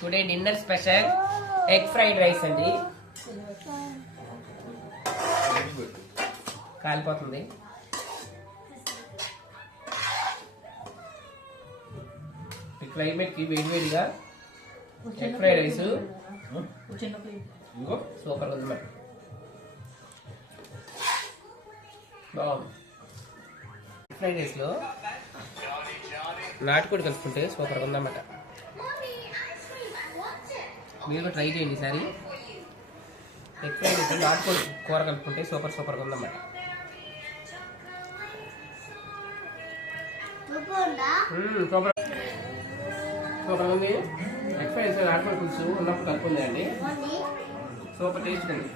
Today dinner special egg fried rice అండి. కాలిపోతుంది. ఈ క్లైమేట్ కి వేడివేడిగా ఎగ్ ఫ్రైడ్ రైస్ సూపర్ ఉంది మరి. బాగుంది. ఎగ్ ఫ్రైడ్ రైస్ లో నాటుకోడి కలుపుకుంటే సూపర్గా ఉందన్నమాట. మీరు కూడా ట్రై చేయండి ఈసారి. ఎగ్ ఫ్రైడ్ రైస్ నాటుకోడి కూర కలుపుకుంటే సూపర్గా ఉందన్నమాట. సూపర్ ఉంది. ఎగ్ ఫ్రైడ్ రైస్ నాటుకోడి పులుసు ఉన్నప్పుడు కలుపుకుంది అండి. సూపర్ టేస్ట్ ఉంది.